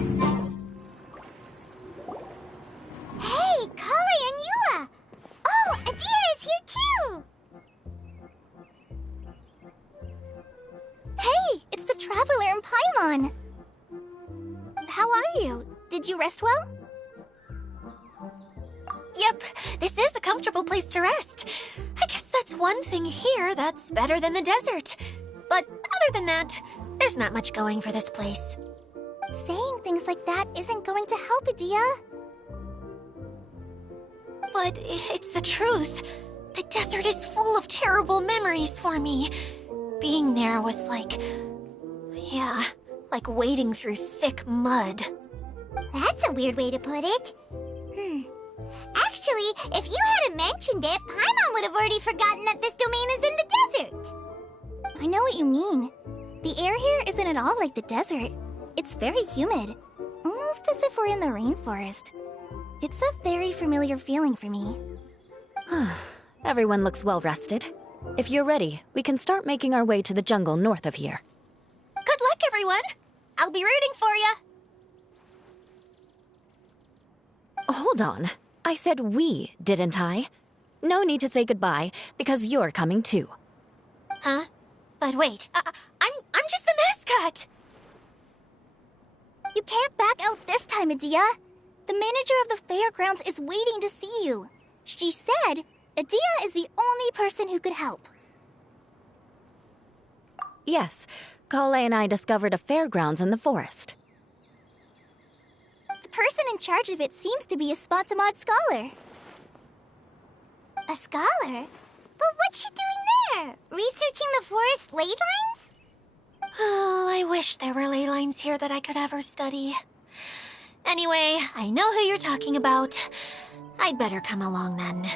Hey, Kale and Eula! Oh, Adia is here too! Hey, it's the Traveler and Paimon! How are you? Did you rest well? Yep, this is a comfortable place to rest. I guess that's one thing here that's better than the desert. But other than that, there's not much going for this place. Saying things like that isn't going to help, Adia. But it's the truth. The desert is full of terrible memories for me. Being there was like... yeah, like wading through thick mud. That's a weird way to put it. Actually, if you hadn't mentioned it, Paimon would have already forgotten that this domain is in the desert. I know what you mean. The air here isn't at all like the desert. It's very humid, almost as if we're in the rainforest. It's a very familiar feeling for me. Everyone looks well rested. If you're ready, we can start making our way to the jungle north of here. Good luck, everyone! I'll be rooting for you! Hold on. I said we, didn't I? No need to say goodbye, because you're coming too. Huh? But wait, I'm just the mascot! You can't back out this time, Adia. The manager of the fairgrounds is waiting to see you. She said Adia is the only person who could help. Yes, Kale and I discovered a fairgrounds in the forest. The person in charge of it seems to be a Spotamod scholar. A scholar? But what's she doing there? Researching the forest ley lines? Oh, I wish there were ley lines here that I could ever study. Anyway, I know who you're talking about. I'd better come along then.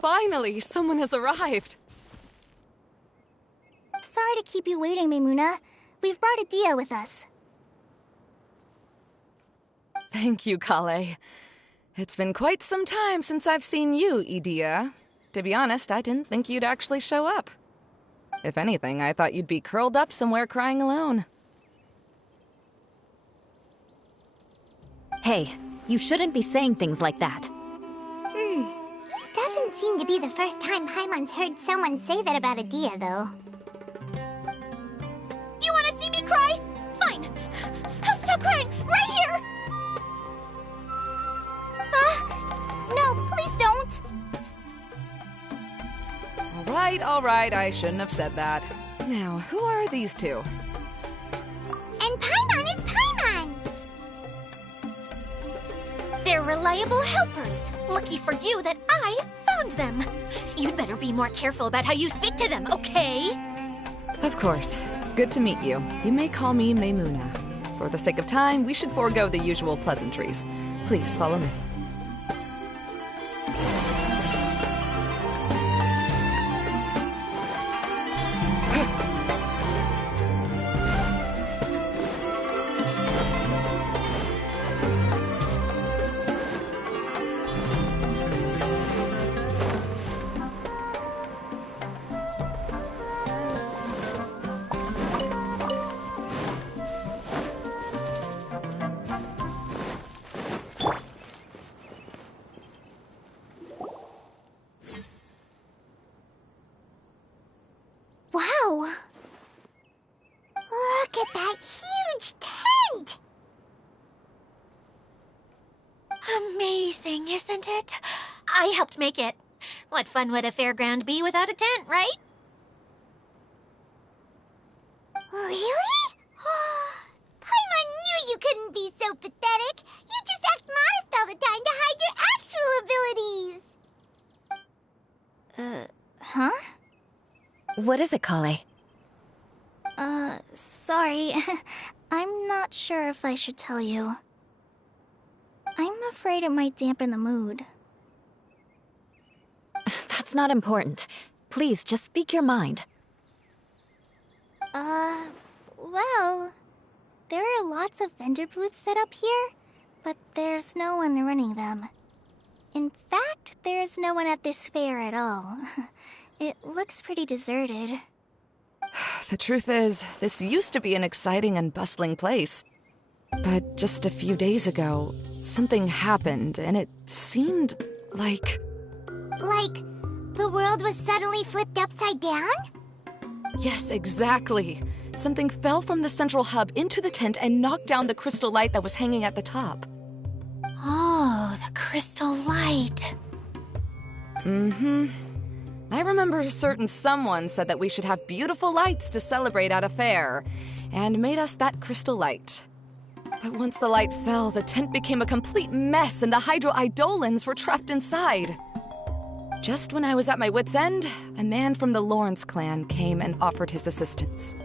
Finally, someone has arrived. Sorry to keep you waiting, Maimuna. We've brought Adia with us. Thank you, Kale. It's been quite some time since I've seen you, Idia. To be honest, I didn't think you'd actually show up. If anything, I thought you'd be curled up somewhere crying alone. Hey, you shouldn't be saying things like that. Doesn't seem to be the first time Paimon's heard someone say that about Adia, though. You wanna see me cry? Fine. I'll stop crying right here! No, please don't! All right, I shouldn't have said that. Now, who are these two? And Paimon is Paimon! They're reliable helpers. Lucky for you that I found them. You'd better be more careful about how you speak to them, okay? Of course. Good to meet you. You may call me Maimuna. For the sake of time, we should forego the usual pleasantries. Please follow me. Wow! Look at that huge tent! Amazing, isn't it? I helped make it. What fun would a fairground be without a tent, right? Really? Paimon knew you couldn't be so pathetic! You just act modest all the time to hide your actual abilities! Huh? What is it, Kale? Sorry. I'm not sure if I should tell you. I'm afraid it might dampen the mood. That's not important. Please, just speak your mind. Well, there are lots of vendor booths set up here, but there's no one running them. In fact, there's no one at this fair at all. It looks pretty deserted. The truth is, this used to be an exciting and bustling place. But just a few days ago, something happened, and it seemed like... Like, the world was suddenly flipped upside down? Yes, exactly. Something fell from the central hub into the tent and knocked down the crystal light that was hanging at the top. Oh, the crystal light. Mm-hmm. I remember a certain someone said that we should have beautiful lights to celebrate at a fair, and made us that crystal light. But once the light fell, the tent became a complete mess and the Hydro-Eidolons were trapped inside. Just when I was at my wit's end, a man from the Lawrence clan came and offered his assistance.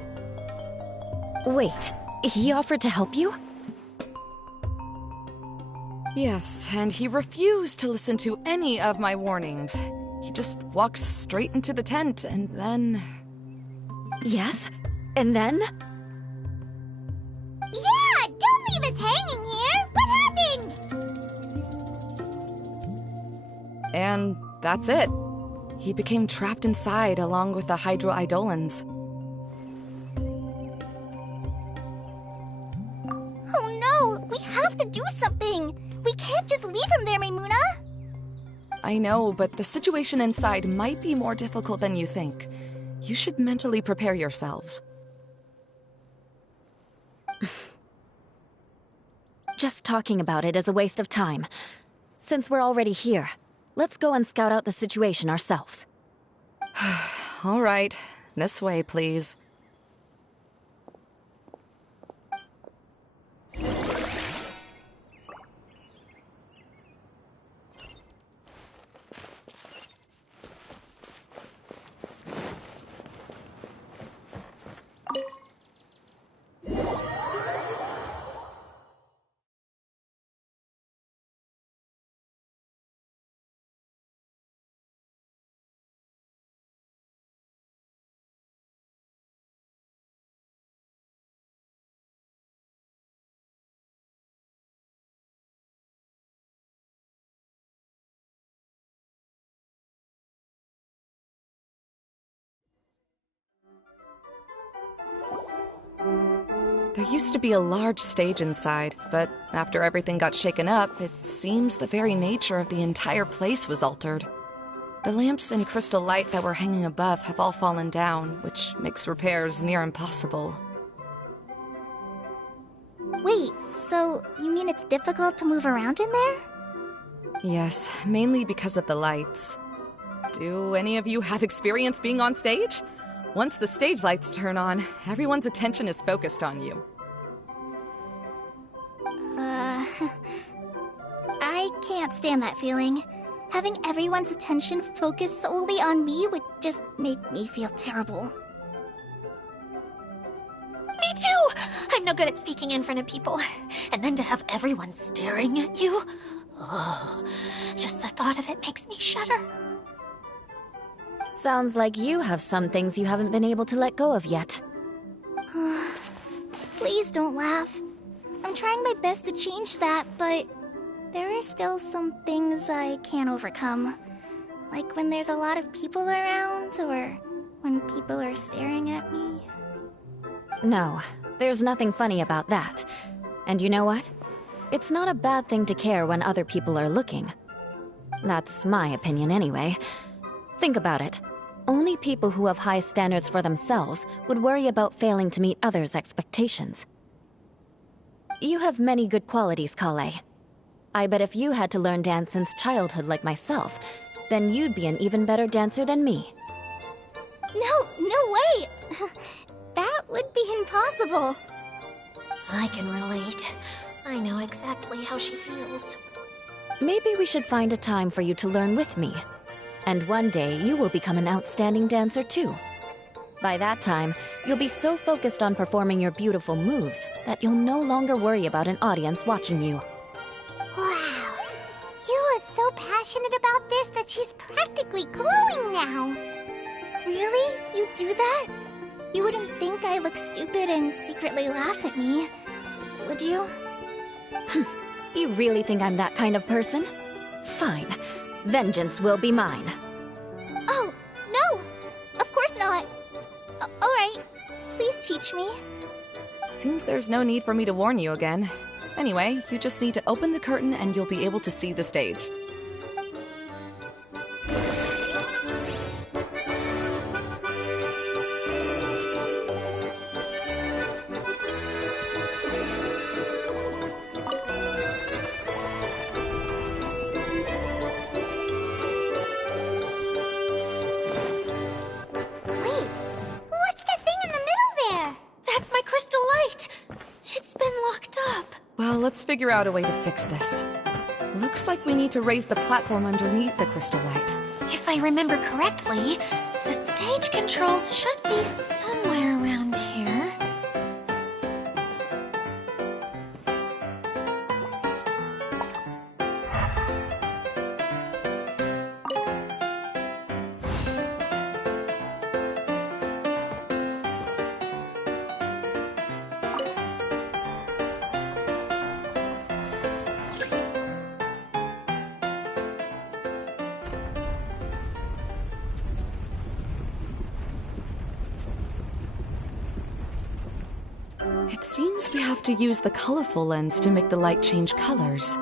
Wait, he offered to help you? Yes, and he refused to listen to any of my warnings. He just walked straight into the tent, and then... Yes? And then? Yeah! Don't leave us hanging here! What happened? And that's it. He became trapped inside along with the Hydro-Eidolons. Oh no! We have to do something! We can't just leave him there, Maimuna! I know, but the situation inside might be more difficult than you think. You should mentally prepare yourselves. Just talking about it is a waste of time. Since we're already here, let's go and scout out the situation ourselves. All right, this way, please. used to be a large stage inside, but after everything got shaken up, it seems the very nature of the entire place was altered. The lamps and crystal light that were hanging above have all fallen down, which makes repairs near impossible. Wait, so you mean it's difficult to move around in there? Yes, mainly because of the lights. Do any of you have experience being on stage? Once the stage lights turn on, everyone's attention is focused on you. I can't stand that feeling. Having everyone's attention focused solely on me would just make me feel terrible. Me too! I'm no good at speaking in front of people. And then to have everyone staring at you... Oh, just the thought of it makes me shudder. Sounds like you have some things you haven't been able to let go of yet. Please don't laugh. I'm trying my best to change that, but there are still some things I can't overcome. Like when there's a lot of people around, or when people are staring at me. No, there's nothing funny about that. And you know what? It's not a bad thing to care when other people are looking. That's my opinion anyway. Think about it. Only people who have high standards for themselves would worry about failing to meet others' expectations. You have many good qualities, Kale. I bet if you had to learn dance since childhood like myself, then you'd be an even better dancer than me. No way! That would be impossible. I can relate. I know exactly how she feels. Maybe we should find a time for you to learn with me. And one day, you will become an outstanding dancer too. By that time, you'll be so focused on performing your beautiful moves that you'll no longer worry about an audience watching you. Wow. You are so passionate about this that she's practically glowing now. Really? You do that? You wouldn't think I look stupid and secretly laugh at me, would you? You really think I'm that kind of person? Fine. Vengeance will be mine. Oh, no! Of course not. Alright, please teach me. Seems there's no need for me to warn you again. Anyway, you just need to open the curtain and you'll be able to see the stage. Let's figure out a way to fix this. Looks like we need to raise the platform underneath the crystal light. If I remember correctly, the stage controls should be somewhere around here. It seems we have to use the colorful lens to make the light change colors.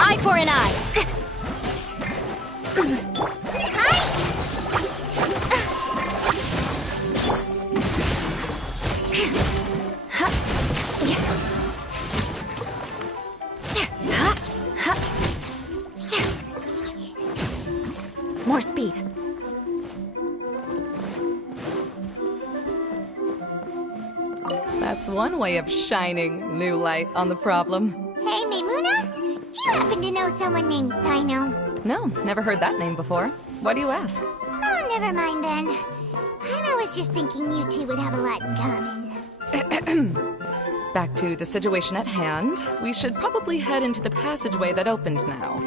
Eye for an eye! More speed. That's one way of shining new light on the problem. Hey, Maymuna? Do you happen to know someone named Sino? No, never heard that name before. Why do you ask? Oh, never mind then. I was just thinking you two would have a lot in common. Back to the situation at hand. We should probably head into the passageway that opened now.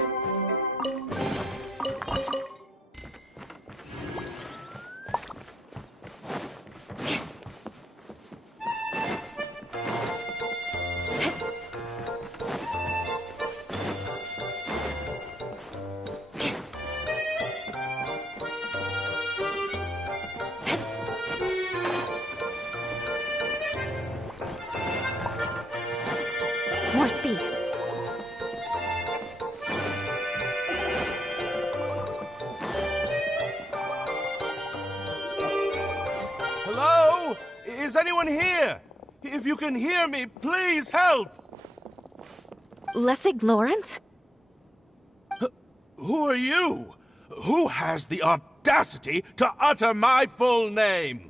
More speed. Hello? Is anyone here? If you can hear me, please help! Lessig Lawrence? Who are you? Who has the audacity to utter my full name?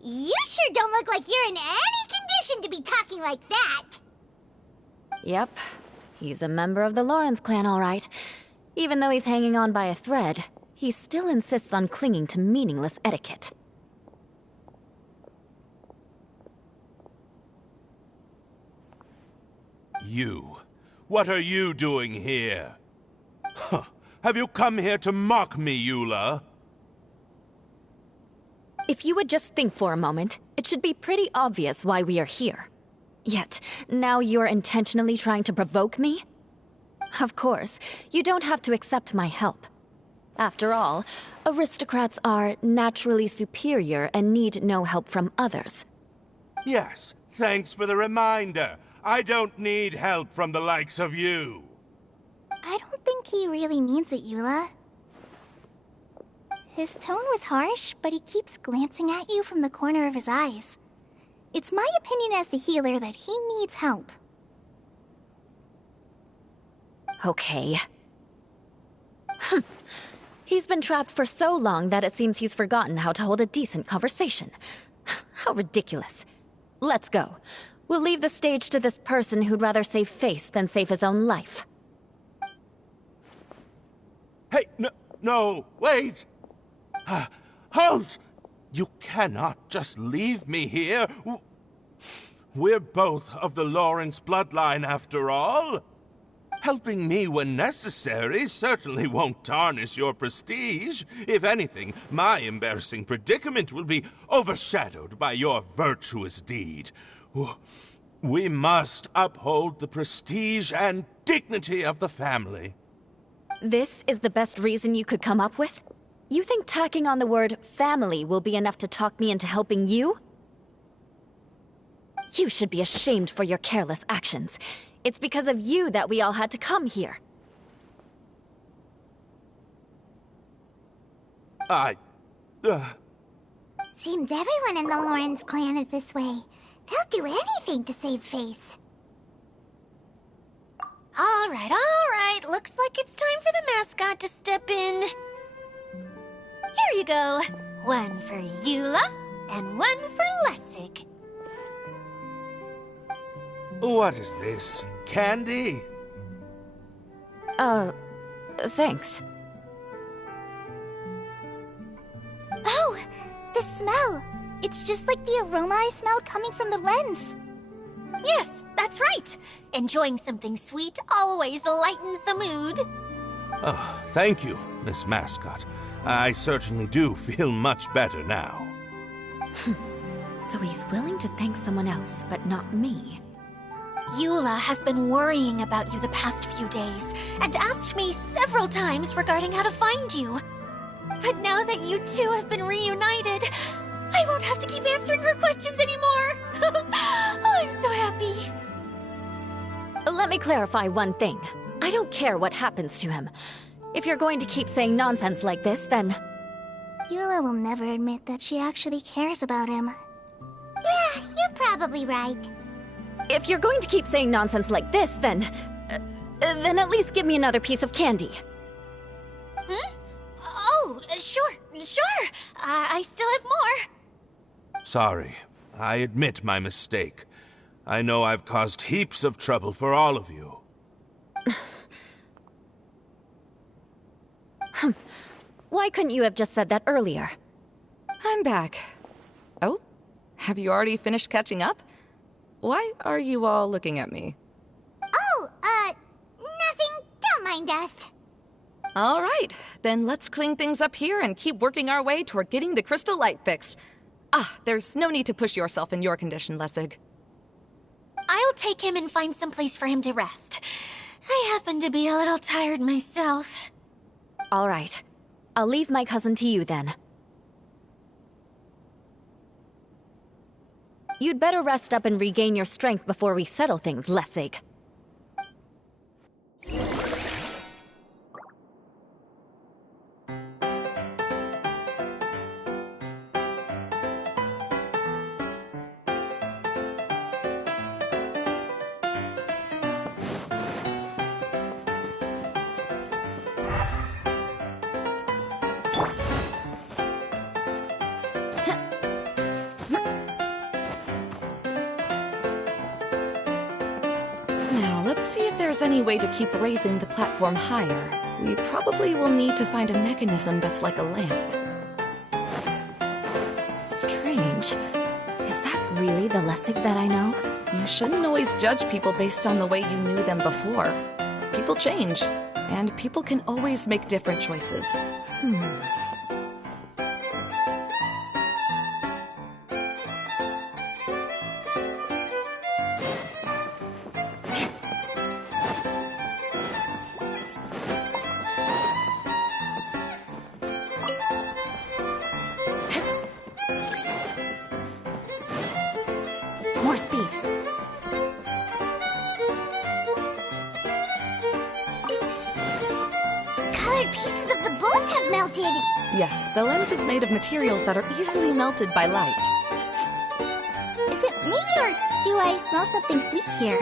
You sure don't look like you're in any condition to be talking like that. Yep. He's a member of the Lawrence clan, all right. Even though he's hanging on by a thread, he still insists on clinging to meaningless etiquette. You. What are you doing here? Huh. Have you come here to mock me, Eula? If you would just think for a moment, it should be pretty obvious why we are here. Yet, now you're intentionally trying to provoke me? Of course, you don't have to accept my help. After all, aristocrats are naturally superior and need no help from others. Yes, thanks for the reminder. I don't need help from the likes of you. I don't think he really means it, Eula. His tone was harsh, but he keeps glancing at you from the corner of his eyes. It's my opinion as the healer that he needs help. Okay. He's been trapped for so long that it seems he's forgotten how to hold a decent conversation. How ridiculous. Let's go. We'll leave the stage to this person who'd rather save face than save his own life. Hey, no, wait! Halt! You cannot just leave me here. We're both of the Lawrence bloodline, after all. Helping me when necessary certainly won't tarnish your prestige. If anything, my embarrassing predicament will be overshadowed by your virtuous deed. We must uphold the prestige and dignity of the family. This is the best reason you could come up with? You think tacking on the word family will be enough to talk me into helping you? You should be ashamed for your careless actions. It's because of you that we all had to come here. Seems everyone in the Lawrence clan is this way. They'll do anything to save face. All right. Looks like it's time for the mascot to step in. Here you go. One for Eula, and one for Lessig. What is this? Candy? Thanks. Oh, the smell. It's just like the aroma I smelled coming from the lens. Yes, that's right. Enjoying something sweet always lightens the mood. Oh, thank you, Miss Mascot. I certainly do feel much better now. So he's willing to thank someone else, but not me. Eula has been worrying about you the past few days, and asked me several times regarding how to find you. But now that you two have been reunited, I won't have to keep answering her questions anymore. Oh, I'm so happy. Let me clarify one thing. I don't care what happens to him. If you're going to keep saying nonsense like this, then... Eula will never admit that she actually cares about him. Yeah, you're probably right. If you're going to keep saying nonsense like this, then at least give me another piece of candy. Oh, sure. I still have more. Sorry. I admit my mistake. I know I've caused heaps of trouble for all of you. Why couldn't you have just said that earlier? I'm back. Oh? Have you already finished catching up? Why are you all looking at me? Oh, nothing. Don't mind us. All right, then let's clean things up here and keep working our way toward getting the crystal light fixed. There's no need to push yourself in your condition, Lessig. I'll take him and find some place for him to rest. I happen to be a little tired myself. All right. I'll leave my cousin to you then. You'd better rest up and regain your strength before we settle things, Lessig. Let's see if there's any way to keep raising the platform higher. We probably will need to find a mechanism that's like a lamp. Strange. Is that really the Lessig that I know? You shouldn't always judge people based on the way you knew them before. People change, and people can always make different choices. More speed. The colored pieces of the boat have melted. Yes, the lens is made of materials that are easily melted by light. Is it me, or do I smell something sweet here?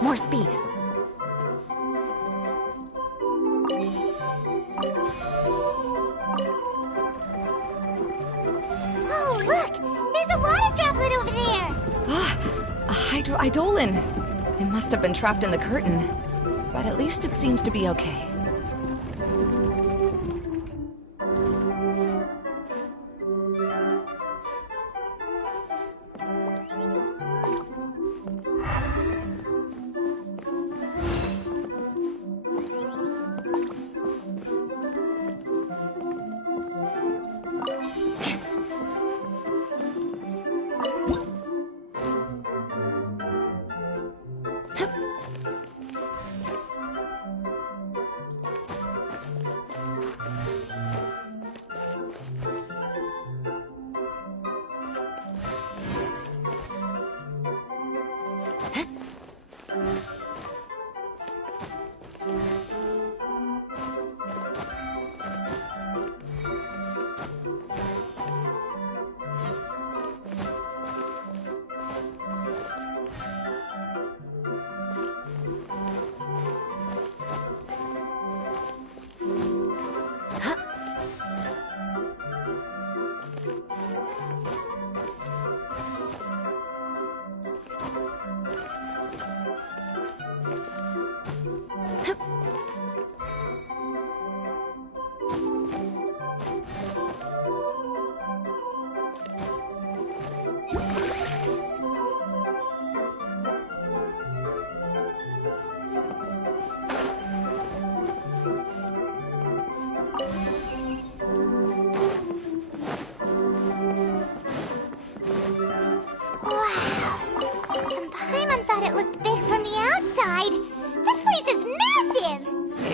More speed. Oh, look! There's a water droplet over there! A hydroidolin. It must have been trapped in the curtain. But at least it seems to be okay.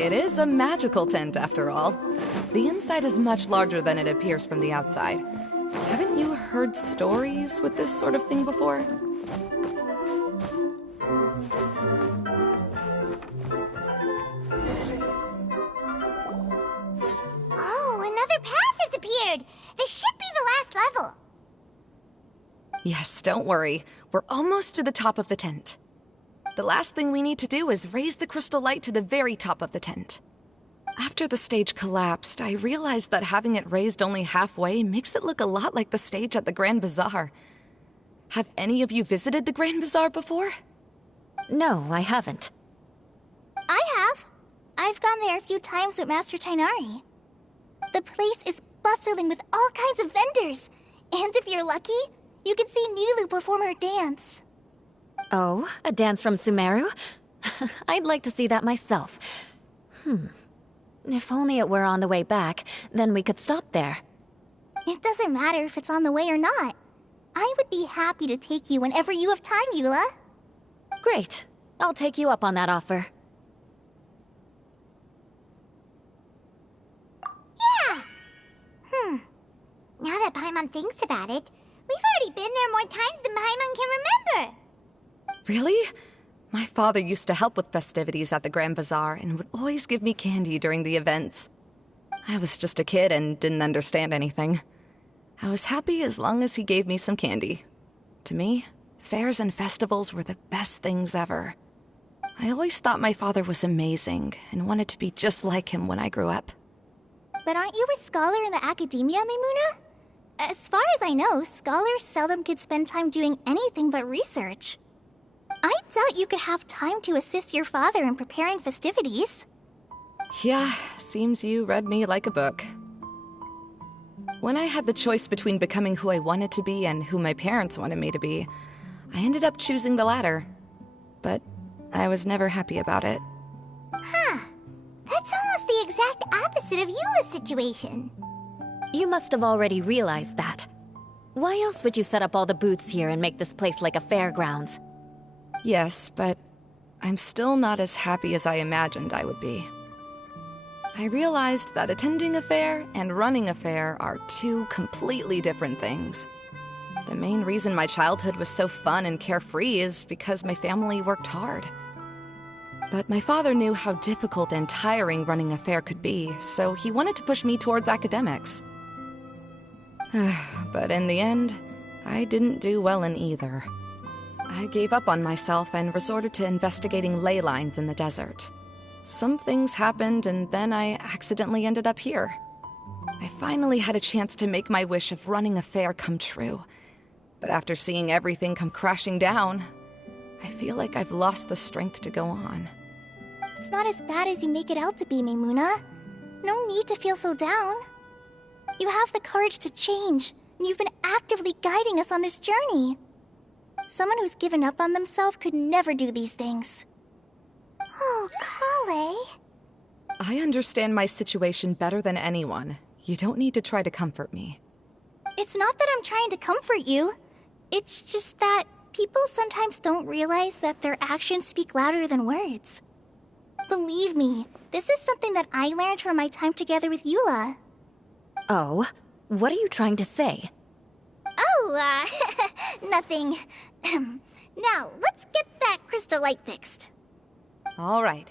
It is a magical tent, after all. The inside is much larger than it appears from the outside. Haven't you heard stories with this sort of thing before? Oh, another path has appeared! This should be the last level. Yes, don't worry. We're almost to the top of the tent. The last thing we need to do is raise the crystal light to the very top of the tent. After the stage collapsed, I realized that having it raised only halfway makes it look a lot like the stage at the Grand Bazaar. Have any of you visited the Grand Bazaar before? No, I haven't. I have. I've gone there a few times with Master Tainari. The place is bustling with all kinds of vendors. And if you're lucky, you can see Nilu perform her dance. Oh, a dance from Sumeru? I'd like to see that myself. If only it were on the way back, then we could stop there. It doesn't matter if it's on the way or not. I would be happy to take you whenever you have time, Eula. Great. I'll take you up on that offer. Yeah! Now that Paimon thinks about it, we've already been there more times than Paimon can remember. Really? My father used to help with festivities at the Grand Bazaar and would always give me candy during the events. I was just a kid and didn't understand anything. I was happy as long as he gave me some candy. To me, fairs and festivals were the best things ever. I always thought my father was amazing and wanted to be just like him when I grew up. But aren't you a scholar in the academia, Mimuna? As far as I know, scholars seldom could spend time doing anything but research. I doubt you could have time to assist your father in preparing festivities. Yeah, seems you read me like a book. When I had the choice between becoming who I wanted to be and who my parents wanted me to be, I ended up choosing the latter. But I was never happy about it. Huh. That's almost the exact opposite of Eula's situation. You must have already realized that. Why else would you set up all the booths here and make this place like a fairgrounds? Yes, but I'm still not as happy as I imagined I would be. I realized that attending a fair and running a fair are two completely different things. The main reason my childhood was so fun and carefree is because my family worked hard. But my father knew how difficult and tiring running a fair could be, so he wanted to push me towards academics. But in the end, I didn't do well in either. I gave up on myself and resorted to investigating ley lines in the desert. Some things happened, and then I accidentally ended up here. I finally had a chance to make my wish of running a fair come true. But after seeing everything come crashing down, I feel like I've lost the strength to go on. It's not as bad as you make it out to be, Mimuna. No need to feel so down. You have the courage to change, and you've been actively guiding us on this journey. Someone who's given up on themselves could never do these things. Oh, Kale. I understand my situation better than anyone. You don't need to try to comfort me. It's not that I'm trying to comfort you. It's just that people sometimes don't realize that their actions speak louder than words. Believe me, this is something that I learned from my time together with Eula. Oh? What are you trying to say? Oh, nothing. Now, let's get that crystal light fixed. All right.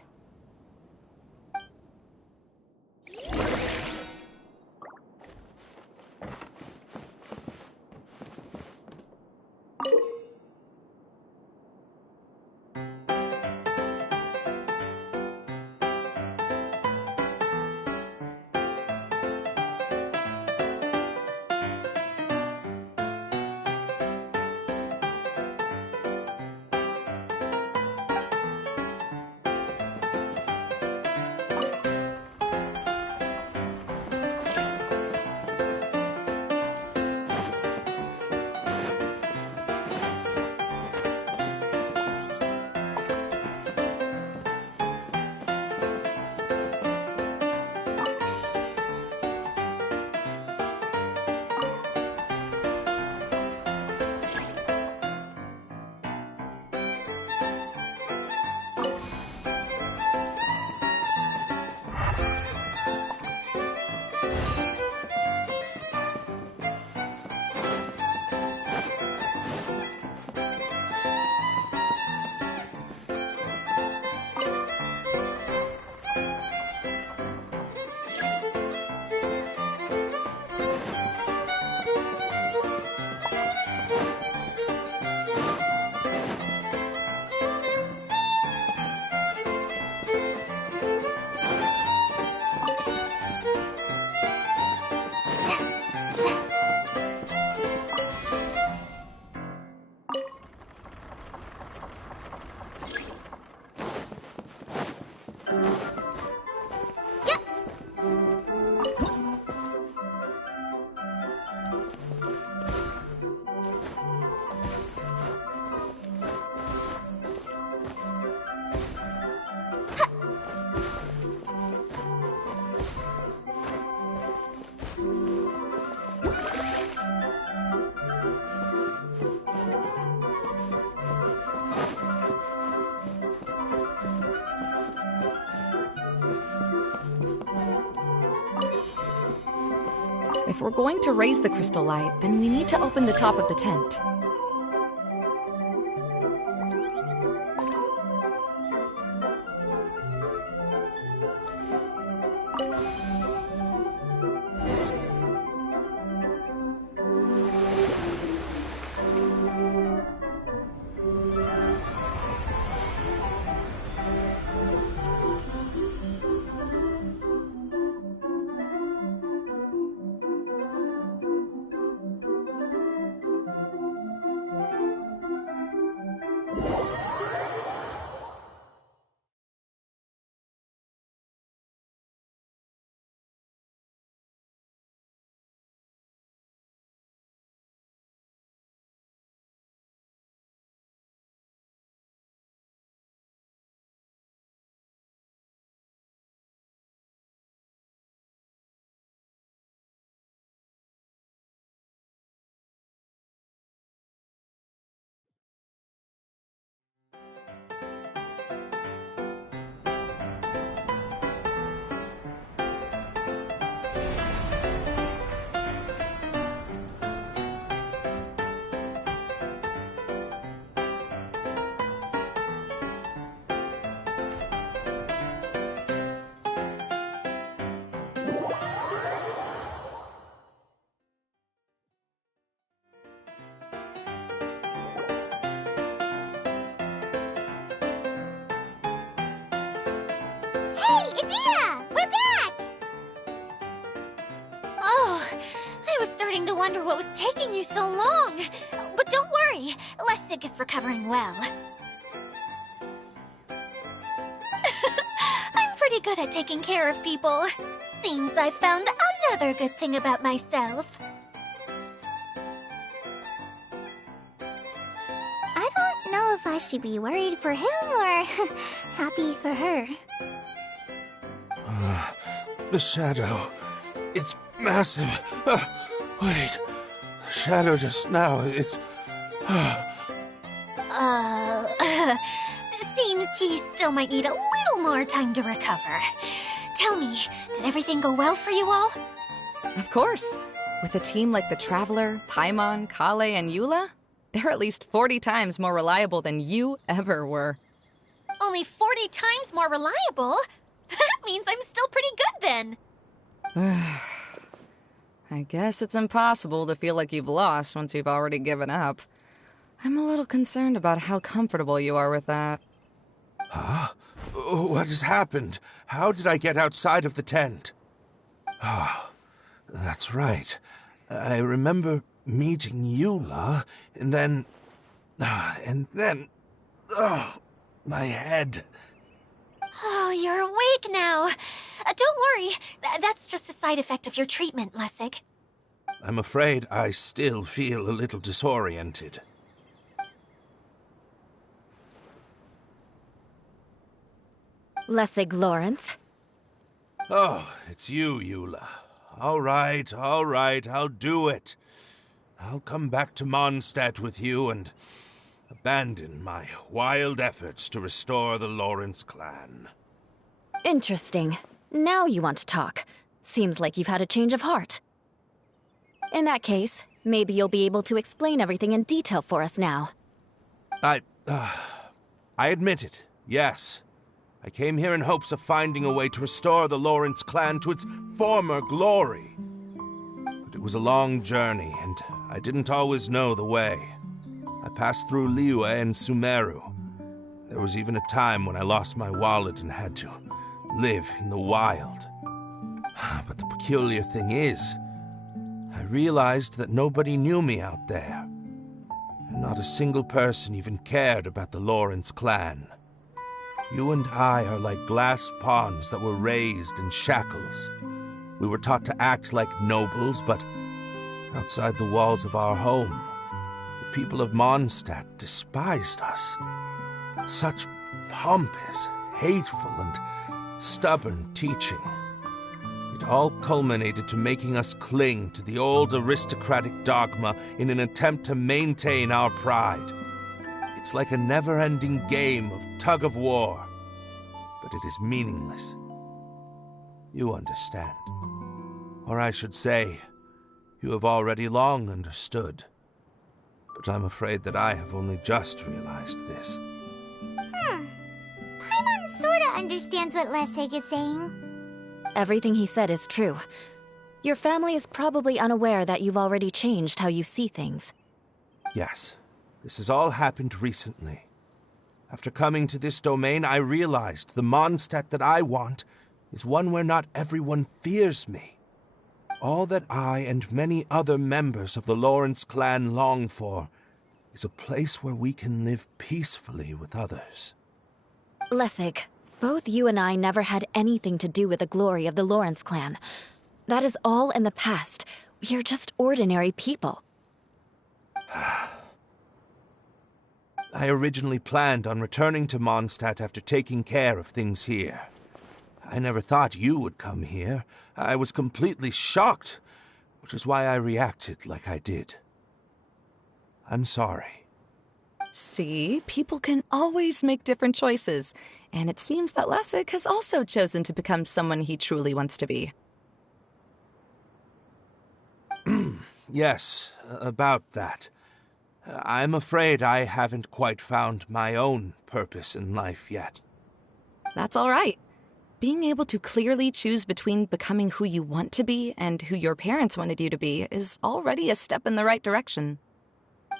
If we're going to raise the crystal light, then we need to open the top of the tent. Hey, Edea! We're back! Oh, I was starting to wonder what was taking you so long. But don't worry, Lessig is recovering well. I'm pretty good at taking care of people. Seems I found another good thing about myself. I don't know if I should be worried for him or happy for her. The shadow. It's massive. Wait. The shadow just now. It's... Seems he still might need a little more time to recover. Tell me, did everything go well for you all? Of course. With a team like the Traveler, Paimon, Kale, and Eula, they're at least 40 times more reliable than you ever were. Only 40 times more reliable? That means I'm still pretty good then. I guess it's impossible to feel like you've lost once you've already given up. I'm a little concerned about how comfortable you are with that. Huh? What has happened? How did I get outside of the tent? Ah, that's right. I remember meeting Eula, and then... my head. Oh, you're awake now. Don't worry, that's just a side effect of your treatment, Lessig. I'm afraid I still feel a little disoriented. Lessig Lawrence. Oh, it's you, Eula. All right, I'll do it. I'll come back to Mondstadt with you and abandon my wild efforts to restore the Lawrence clan. Interesting. Now you want to talk. Seems like you've had a change of heart. In that case, maybe you'll be able to explain everything in detail for us now. I admit it, yes. I came here in hopes of finding a way to restore the Lawrence clan to its former glory. But it was a long journey, and I didn't always know the way. I passed through Liyue and Sumeru. There was even a time when I lost my wallet and had to live in the wild. But the peculiar thing is, I realized that nobody knew me out there. And not a single person even cared about the Lawrence clan. You and I are like glass pawns that were raised in shackles. We were taught to act like nobles, but outside the walls of our home, the people of Mondstadt despised us. Such pompous, hateful, and stubborn teaching. It all culminated to making us cling to the old aristocratic dogma in an attempt to maintain our pride. It's like a never-ending game of tug-of-war, but it is meaningless. You understand. Or I should say, you have already long understood. But I'm afraid that I have only just realized this. Paimon sorta understands what Lessig is saying. Everything he said is true. Your family is probably unaware that you've already changed how you see things. Yes, this has all happened recently. After coming to this domain, I realized the Mondstadt that I want is one where not everyone fears me. All that I and many other members of the Lawrence clan long for is a place where we can live peacefully with others. Lessig, both you and I never had anything to do with the glory of the Lawrence clan. That is all in the past. We are just ordinary people. I originally planned on returning to Mondstadt after taking care of things here. I never thought you would come here. I was completely shocked, which is why I reacted like I did. I'm sorry. See, people can always make different choices, and it seems that Lessig has also chosen to become someone he truly wants to be. Yes, about that. I'm afraid I haven't quite found my own purpose in life yet. That's all right. Being able to clearly choose between becoming who you want to be and who your parents wanted you to be is already a step in the right direction.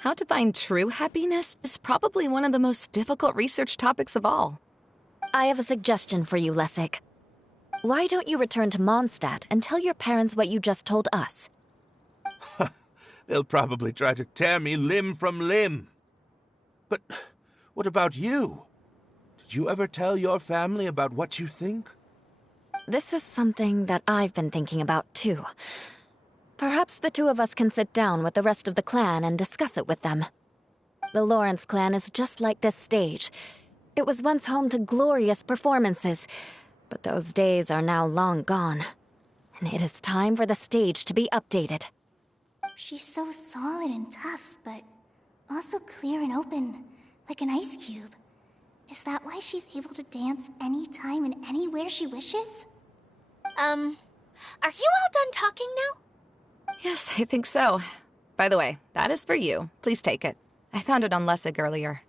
How to find true happiness is probably one of the most difficult research topics of all. I have a suggestion for you, Lessig. Why don't you return to Mondstadt and tell your parents what you just told us? They'll probably try to tear me limb from limb. But what about you? Did you ever tell your family about what you think? This is something that I've been thinking about, too. Perhaps the two of us can sit down with the rest of the clan and discuss it with them. The Lawrence clan is just like this stage. It was once home to glorious performances, but those days are now long gone. And it is time for the stage to be updated. She's so solid and tough, but also clear and open, like an ice cube. Is that why she's able to dance anytime and anywhere she wishes? Are you all done talking now? Yes, I think so. By the way, that is for you. Please take it. I found it on Lessig earlier.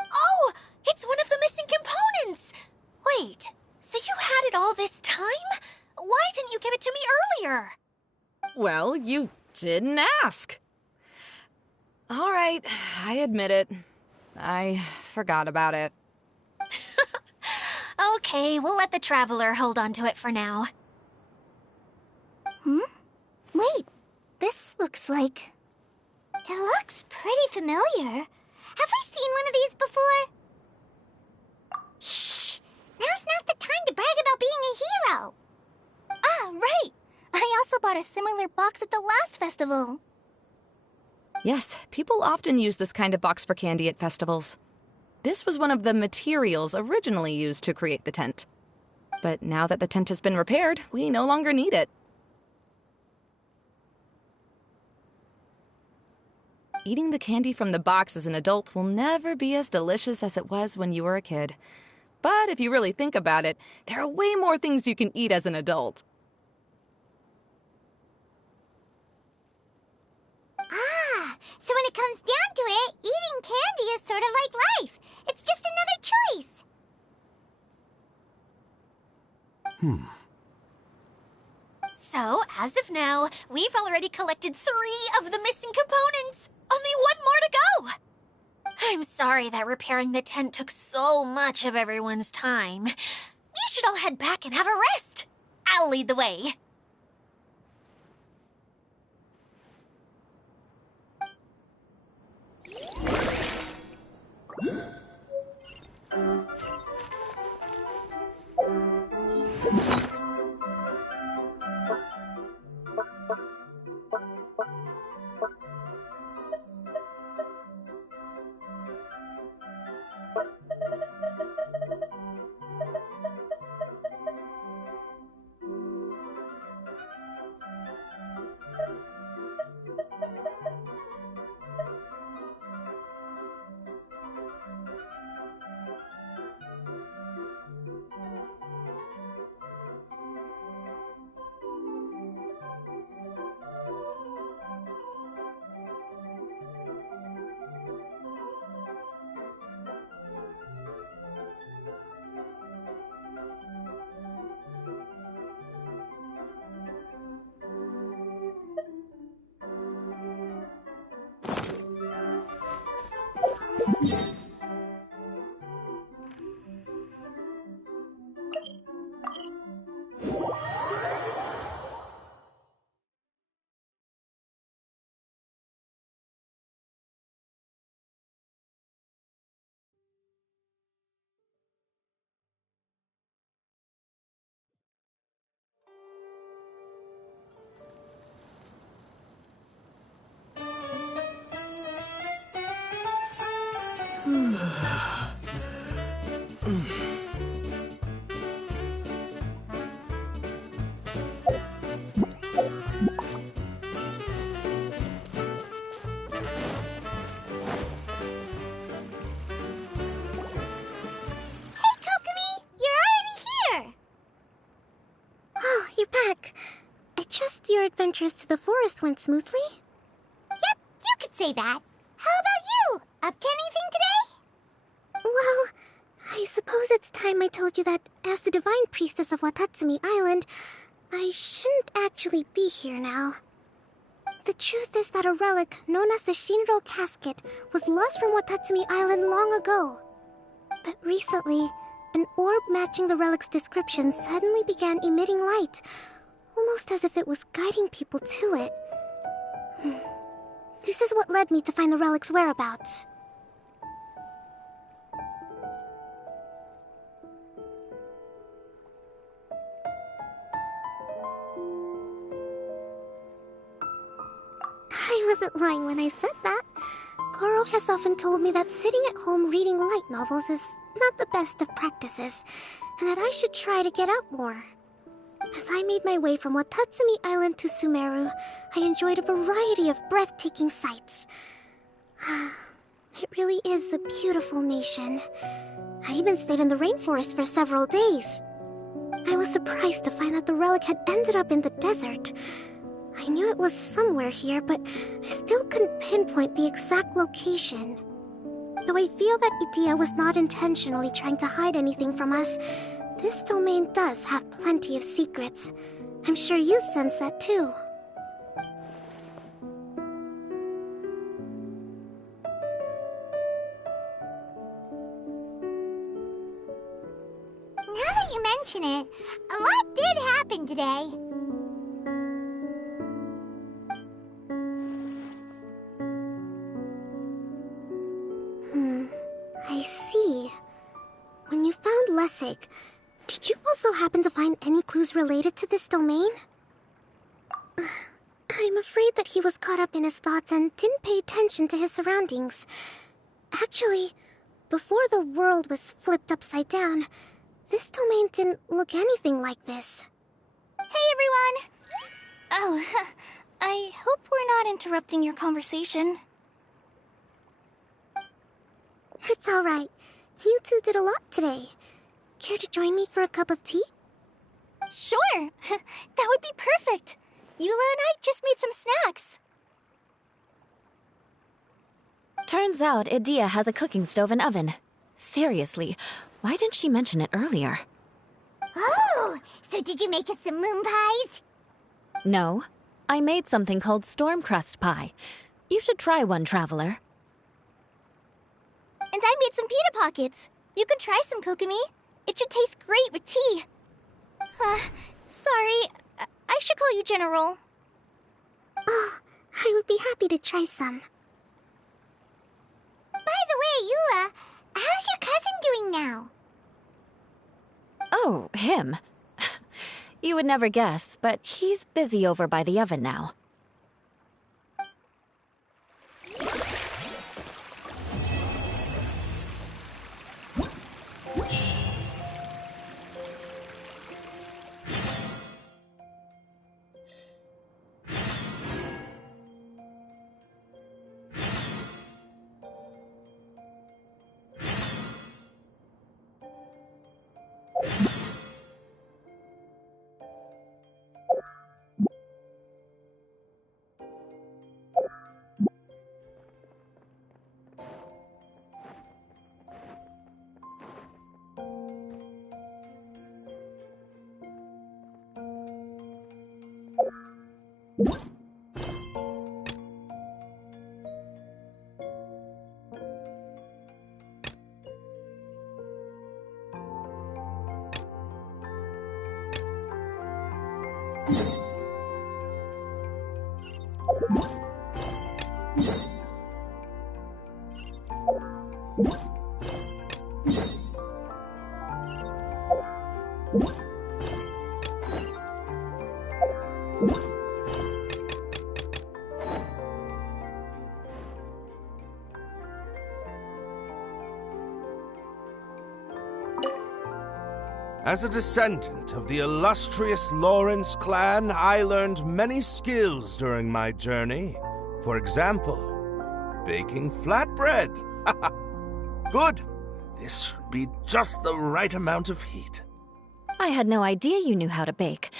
Oh, it's one of the missing components! Wait, so you had it all this time? Why didn't you give it to me earlier? Well, you didn't ask. All right, I admit it. I forgot about it. Okay, we'll let the Traveler hold on to it for now. Wait, this looks like... It looks pretty familiar. Have we seen one of these before? Shh! Now's not the time to brag about being a hero! Ah, right! I also bought a similar box at the last festival. Yes, people often use this kind of box for candy at festivals. This was one of the materials originally used to create the tent. But now that the tent has been repaired, we no longer need it. Eating the candy from the box as an adult will never be as delicious as it was when you were a kid. But if you really think about it, there are way more things you can eat as an adult. So when it comes down to it, eating candy is sort of like life. It's just another choice. So, as of now, we've already collected 3 of the missing components. Only 1 more to go. I'm sorry that repairing the tent took so much of everyone's time. You should all head back and have a rest. I'll lead the way. Oh, you're back. I trust your adventures to the forest went smoothly? Yep, you could say that. How about you? Up to anything today? Well, I suppose it's time I told you that as the Divine Priestess of Watatsumi Island, I shouldn't actually be here now. The truth is that a relic known as the Shinro Casket was lost from Watatsumi Island long ago. But recently, an orb matching the relic's description suddenly began emitting light, almost as if it was guiding people to it. This is what led me to find the relic's whereabouts. I wasn't lying when I said that. Goro has often told me that sitting at home reading light novels is not the best of practices, and that I should try to get out more. As I made my way from Watatsumi Island to Sumeru, I enjoyed a variety of breathtaking sights. It really is a beautiful nation. I even stayed in the rainforest for several days. I was surprised to find that the relic had ended up in the desert. I knew it was somewhere here, but I still couldn't pinpoint the exact location. Though I feel that Idia was not intentionally trying to hide anything from us, this domain does have plenty of secrets. I'm sure you've sensed that too. Now that you mention it, a lot did happen today. I see. When you found Lessig, did you also happen to find any clues related to this domain? I'm afraid that he was caught up in his thoughts and didn't pay attention to his surroundings. Actually, before the world was flipped upside down, this domain didn't look anything like this. Hey, everyone! Oh, I hope we're not interrupting your conversation. It's alright. You two did a lot today. Care to join me for a cup of tea? Sure! That would be perfect! Eula and I just made some snacks. Turns out Idia has a cooking stove and oven. Seriously, why didn't she mention it earlier? Oh, so did you make us some moon pies? No, I made something called storm crust pie. You should try one, traveler. And I made some pita pockets. You can try some, Kokomi. It should taste great with tea. Sorry. I should call you General. Oh, I would be happy to try some. By the way, Eula, how's your cousin doing now? Oh, him. You would never guess, but he's busy over by the oven now. As a descendant of the illustrious Lawrence clan, I learned many skills during my journey. For example, baking flatbread. Good. This should be just the right amount of heat. I had no idea you knew how to bake.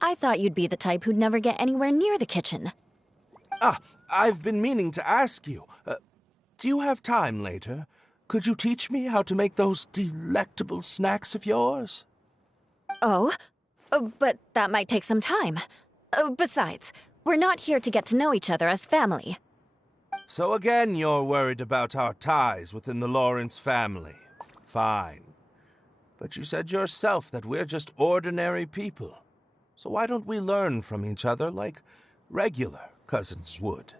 I thought you'd be the type who'd never get anywhere near the kitchen. I've been meaning to ask you. Do you have time later? Could you teach me how to make those delectable snacks of yours? Oh? But that might take some time. Besides, we're not here to get to know each other as family. So again, you're worried about our ties within the Lawrence family. Fine. But you said yourself that we're just ordinary people. So why don't we learn from each other like regular cousins would?